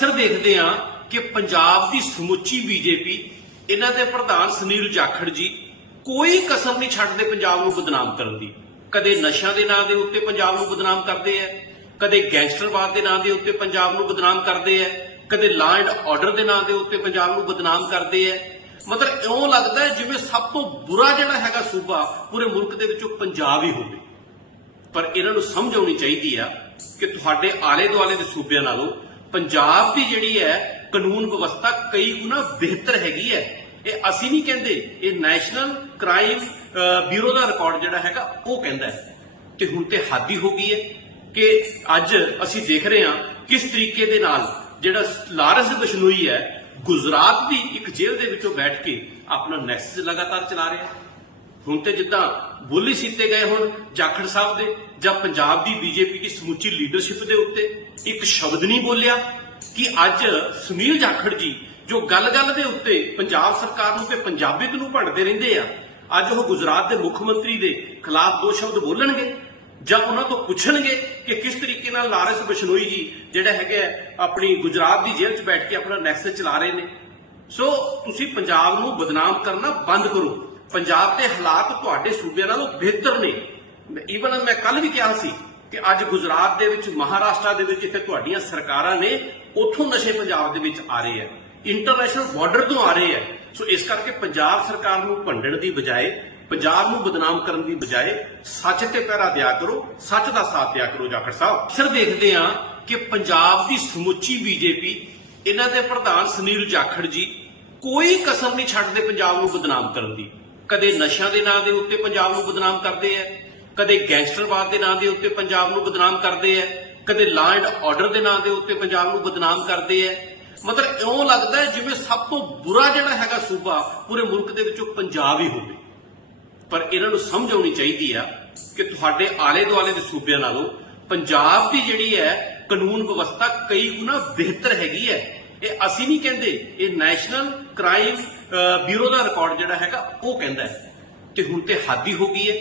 ਅਕਸਰ ਦੇਖਦੇ ਹਾਂ ਕਿ ਪੰਜਾਬ ਦੀ ਸਮੁੱਚੀ ਬੀਜੇਪੀ, ਇਹਨਾਂ ਦੇ ਪ੍ਰਧਾਨ ਸੁਨੀਲ ਜਾਖੜ ਜੀ, ਕੋਈ ਕਸਰ ਨਹੀਂ ਛੱਡਦੇ ਪੰਜਾਬ ਨੂੰ ਬਦਨਾਮ ਕਰਨ ਦੀ। ਕਦੇ ਨਸ਼ਿਆਂ ਦੇ ਨਾਂ ਦੇ ਉੱਤੇ ਪੰਜਾਬ ਨੂੰ ਬਦਨਾਮ ਕਰਦੇ ਐ ਕਦੇ ਗੈਂਗਸਟਰਵਾਦ ਦੇ ਨਾਂ ਦੇ ਉੱਤੇ ਪੰਜਾਬ ਨੂੰ ਬਦਨਾਮ ਕਰਦੇ ਐ ਕਦੇ ਲਾ ਐਂਡ ਆਰਡਰ ਦੇ ਨਾਂ ਦੇ ਉੱਤੇ ਪੰਜਾਬ ਨੂੰ ਬਦਨਾਮ ਕਰਦੇ ਐ ਮਤਲਬ ਇਉਂ ਲੱਗਦਾ ਹੈ ਜਿਵੇਂ ਸਭ ਤੋਂ ਬੁਰਾ ਜਿਹੜਾ ਹੈਗਾ ਸੂਬਾ ਪੂਰੇ ਮੁਲਕ ਦੇ ਵਿੱਚੋਂ ਪੰਜਾਬ ਹੀ ਹੋਵੇ। ਪਰ ਇਹਨਾਂ ਨੂੰ ਸਮਝ ਆਉਣੀ ਚਾਹੀਦੀ ਆ ਕਿ ਤੁਹਾਡੇ ਆਲੇ ਦੁਆਲੇ ਦੇ ਸੂਬਿਆਂ ਨਾਲੋਂ ਪੰਜਾਬ ਦੀ ਜਿਹੜੀ ਹੈ ਕਾਨੂੰਨ ਵਿਵਸਥਾ ਕਈ ਗੁਣਾ ਬਿਹਤਰ ਹੈਗੀ ਹੈ। ਇਹ ਅਸੀਂ ਨਹੀਂ ਕਹਿੰਦੇ, ਇਹ ਨੈਸ਼ਨਲ ਕ੍ਰਾਈਮ ਬਿਊਰੋ ਦਾ ਰਿਕਾਰਡ ਜਿਹੜਾ ਹੈਗਾ, ਉਹ ਕਹਿੰਦਾ ਹੈ। ਤੇ ਹੁਣ ਤੇ ਹਾਦੀ ਹੋ ਗਈ ਹੈ ਕਿ ਅੱਜ ਅਸੀਂ ਦੇਖ ਰਹੇ ਹਾਂ ਕਿਸ ਤਰੀਕੇ ਦੇ ਨਾਲ ਜਿਹੜਾ ਲਾਰਸ ਬਿਸ਼ਨੋਈ ਹੈ, ਗੁਜਰਾਤ ਦੀ ਇੱਕ ਜੇਲ੍ਹ ਦੇ ਵਿੱਚੋਂ ਬੈਠ ਕੇ ਆਪਣਾ ਨੈਕਸਸ ਲਗਾਤਾਰ ਚਲਾ ਰਿਹਾ ਹੈ। ਹੁਣ ਤੇ ਜਿੱਦਾਂ ਬੋਲੀ ਸੀਤੇ ਗਏ ਹੁਣ ਜਾਖੜ ਸਾਹਿਬ ਦੇ ਜਾਂ ਪੰਜਾਬ ਦੀ ਬੀਜੇਪੀ ਦੀ ਸਮੁੱਚੀ ਲੀਡਰਸ਼ਿਪ ਦੇ ਉੱਤੇ ਇੱਕ ਸ਼ਬਦ ਨਹੀਂ ਬੋਲਿਆ ਕਿ ਅੱਜ ਸੁਨੀਲ ਜਾਖੜ ਜੀ ਜੋ ਗੱਲ-ਗੱਲ ਦੇ ਉੱਤੇ ਪੰਜਾਬ ਸਰਕਾਰ ਨੂੰ ਤੇ ਪੰਜਾਬੀਅਤ ਨੂੰ ਭੰਡਦੇ ਰਹਿੰਦੇ ਆ ਅੱਜ ਉਹ ਗੁਜਰਾਤ ਦੇ ਮੁੱਖ ਮੰਤਰੀ ਦੇ ਖਿਲਾਫ ਦੋ ਸ਼ਬਦ ਬੋਲਣਗੇ ਜਾਂ ਉਹਨਾਂ ਤੋਂ ਪੁੱਛਣਗੇ ਕਿ ਕਿਸ ਤਰੀਕੇ ਨਾਲ ਲਾਰੈਂਸ ਬਿਸ਼ਨੋਈ ਜੀ ਜਿਹੜਾ ਹੈਗਾ ਹੈ, ਆਪਣੀ ਗੁਜਰਾਤ ਦੀ ਜੇਲ੍ਹ 'ਚ ਬੈਠ ਕੇ ਆਪਣਾ ਨੈਕਸਸ ਚਲਾ ਰਹੇ ਨੇ। ਸੋ ਤੁਸੀਂ ਪੰਜਾਬ ਨੂੰ ਬਦਨਾਮ ਕਰਨਾ ਬੰਦ ਕਰੋ। ਪੰਜਾਬ ਦੇ ਹਾਲਾਤ ਤੁਹਾਡੇ ਸੂਬਿਆਂ ਨਾਲੋਂ ਬਿਹਤਰ ਨੇ। ਈਵਨ ਮੈਂ ਕੱਲ ਵੀ ਕਿਹਾ ਸੀ ਕਿ ਅੱਜ ਗੁਜਰਾਤ ਦੇ ਵਿੱਚ, ਮਹਾਰਾਸ਼ਟਰ ਦੇ ਵਿੱਚ ਜਿੱਥੇ ਤੁਹਾਡੀਆਂ ਸਰਕਾਰਾਂ ਨੇ ਉੱਥੋਂ ਨਸ਼ੇ ਪੰਜਾਬ ਦੇ ਵਿੱਚ ਆ ਰਹੇ ਆ। ਇੰਟਰਨੈਸ਼ਨਲ ਬਾਰਡਰ ਤੋਂ ਆ ਰਹੇ ਆ। ਸੋ ਇਸ ਕਰਕੇ ਪੰਜਾਬ ਸਰਕਾਰ ਨੂੰ ਭੰਡਣ ਦੀ ਬਜਾਏ, ਪੰਜਾਬ ਨੂੰ ਬਦਨਾਮ ਕਰਨ ਦੀ ਬਜਾਏ ਸੱਚ ਤੇ ਪਹਿਰਾ ਦਿਆ ਕਰੋ, ਸੱਚ ਦਾ ਸਾਥ ਦਿਆ ਕਰੋ ਜਾਖੜ ਸਾਹਿਬ। ਅਕਸਰ ਦੇਖਦੇ ਹਾਂ ਕਿ ਪੰਜਾਬ ਦੀ ਸਮੁੱਚੀ ਬੀਜੇਪੀ, ਇਹਨਾਂ ਦੇ ਪ੍ਰਧਾਨ ਸੁਨੀਲ ਜਾਖੜ ਜੀ ਕੋਈ ਕਸਰ ਨਹੀਂ ਛੱਡਦੇ ਪੰਜਾਬ ਨੂੰ ਬਦਨਾਮ ਕਰਨ ਦੀ। ਕਦੇ ਨਸ਼ਿਆਂ ਦੇ ਨਾਂ ਦੇ ਉੱਤੇ ਪੰਜਾਬ ਨੂੰ ਬਦਨਾਮ ਕਰਦੇ ਐ, ਕਦੇ ਗੈਂਗਸਟਰਵਾਦ ਦੇ ਨਾਂ ਦੇ ਉੱਤੇ ਪੰਜਾਬ ਨੂੰ ਬਦਨਾਮ ਕਰਦੇ ਐ, ਕਦੇ ਲਾਅ ਐਂਡ ਆਰਡਰ ਦੇ ਨਾਂ ਦੇ ਉੱਤੇ ਪੰਜਾਬ ਨੂੰ ਬਦਨਾਮ ਕਰਦੇ ਐ। ਮਤਲਬ ਇਉਂ ਲੱਗਦਾ ਜਿਵੇਂ ਸਭ ਤੋਂ ਬੁਰਾ ਜਿਹੜਾ ਹੈਗਾ ਸੂਬਾ ਪੂਰੇ ਮੁਲਕ ਦੇ ਵਿੱਚੋਂ ਪੰਜਾਬ ਹੀ ਹੋਵੇ। ਪਰ ਇਹਨਾਂ ਨੂੰ ਸਮਝ ਆਉਣੀ ਚਾਹੀਦੀ ਆ ਕਿ ਤੁਹਾਡੇ ਆਲੇ ਦੁਆਲੇ ਦੇ ਸੂਬਿਆਂ ਨਾਲੋਂ ਪੰਜਾਬ ਦੀ ਜਿਹੜੀ ਹੈ ਕਾਨੂੰਨ ਵਿਵਸਥਾ ਕਈ ਗੁਣਾ ਬਿਹਤਰ ਹੈਗੀ ਹੈ ਇਹ ਅਸੀਂ ਨਹੀਂ ਕਹਿੰਦੇ, ਇਹ ਨੈਸ਼ਨਲ ਕ੍ਰਾਈਮ ਬਿਊਰੋ ਦਾ ਰਿਕਾਰਡ ਜਿਹੜਾ ਹੈਗਾ, ਉਹ ਕਹਿੰਦਾ ਹੈ ਤੇ ਹੁਣ ਤੇ ਹਾਦੀ ਹੋ ਗਈ ਹੈ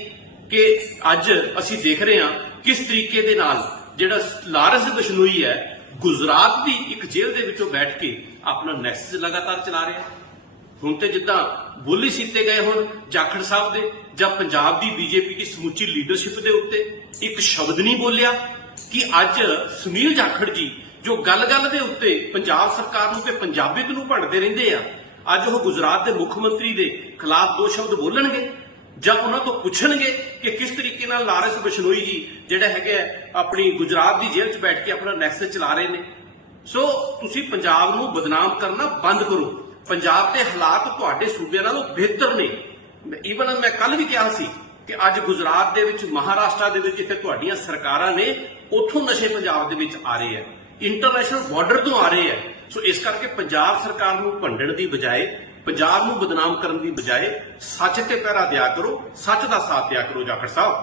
ਕਿ ਅੱਜ ਅਸੀਂ ਦੇਖ ਰਹੇ ਹਾਂ ਕਿਸ ਤਰੀਕੇ ਦੇ ਨਾਲ ਜਿਹੜਾ ਲਾਰਸ ਬਿਸ਼ਨੋਈ ਹੈ, ਗੁਜਰਾਤ ਦੀ ਇੱਕ ਜੇਲ੍ਹ ਦੇ ਵਿੱਚੋਂ ਬੈਠ ਕੇ ਆਪਣਾ ਨੈਕਸਸ ਲਗਾਤਾਰ ਚਲਾ ਰਿਹਾ ਹੁਣ ਤੇ ਜਿੱਦਾਂ ਬੋਲੀ ਸੀਤੇ ਗਏ ਹੁਣ ਜਾਖੜ ਸਾਹਿਬ ਦੇ ਜਾਂ ਪੰਜਾਬ ਦੀ ਬੀਜੇਪੀ ਦੀ ਸਮੁੱਚੀ ਲੀਡਰਸ਼ਿਪ ਦੇ ਉੱਤੇ ਇੱਕ ਸ਼ਬਦ ਨਹੀਂ ਬੋਲਿਆ ਕਿ ਅੱਜ ਸੁਨੀਲ ਜਾਖੜ ਜੀ ਜੋ ਗੱਲ-ਗੱਲ ਦੇ ਉੱਤੇ ਪੰਜਾਬ ਸਰਕਾਰ ਨੂੰ ਤੇ ਪੰਜਾਬੀਅਤ ਨੂੰ ਭੰਡਦੇ ਰਹਿੰਦੇ ਆ ਅੱਜ ਉਹ ਗੁਜਰਾਤ ਦੇ ਮੁੱਖ ਮੰਤਰੀ ਦੇ ਖਿਲਾਫ ਦੋ ਸ਼ਬਦ ਬੋਲਣਗੇ ਜਾਂ ਉਹਨਾਂ ਤੋਂ ਪੁੱਛਣਗੇ ਕਿ ਕਿਸ ਤਰੀਕੇ ਨਾਲ ਲਾਰੈਂਸ ਬਿਸ਼ਨੋਈ ਜੀ ਜਿਹੜਾ ਹੈਗਾ ਹੈ, ਆਪਣੀ ਗੁਜਰਾਤ ਦੀ ਜੇਲ੍ਹ 'ਚ ਬੈਠ ਕੇ ਆਪਣਾ ਨੈਕਸਸ ਚਲਾ ਰਹੇ ਨੇ। ਸੋ ਤੁਸੀਂ ਪੰਜਾਬ ਨੂੰ ਬਦਨਾਮ ਕਰਨਾ ਬੰਦ ਕਰੋ। ਪੰਜਾਬ ਦੇ ਹਾਲਾਤ ਤੁਹਾਡੇ ਸੂਬਿਆਂ ਨਾਲੋਂ ਬਿਹਤਰ ਨੇ। ਈਵਨ ਮੈਂ ਕੱਲ ਵੀ ਕਿਹਾ ਸੀ ਕਿ ਅੱਜ ਗੁਜਰਾਤ ਦੇ ਵਿੱਚ ਮਹਾਰਾਸ਼ਟਰ ਦੇ ਵਿੱਚ ਜਿੱਥੇ ਤੁਹਾਡੀਆਂ ਸਰਕਾਰਾਂ ਨੇ ਉੱਥੋਂ ਨਸ਼ੇ ਪੰਜਾਬ ਦੇ ਵਿੱਚ ਆ ਰਹੇ ਆ ਇੰਟਰਨੈਸ਼ਨਲ ਬਾਰਡਰ ਤੋਂ ਆ ਰਹੇ ਆ। ਸੋ ਇਸ ਕਰਕੇ ਪੰਜਾਬ ਸਰਕਾਰ ਨੂੰ ਭੰਡਣ ਦੀ ਬਜਾਏ, ਪੰਜਾਬ ਨੂੰ ਬਦਨਾਮ ਕਰਨ ਦੀ ਬਜਾਏ ਸੱਚ ਤੇ ਪਹਿਰਾ ਦਿਆ ਕਰੋ, ਸੱਚ ਦਾ ਸਾਥ ਦਿਆ ਕਰੋ ਜਾਖੜ ਸਾਹਿਬ।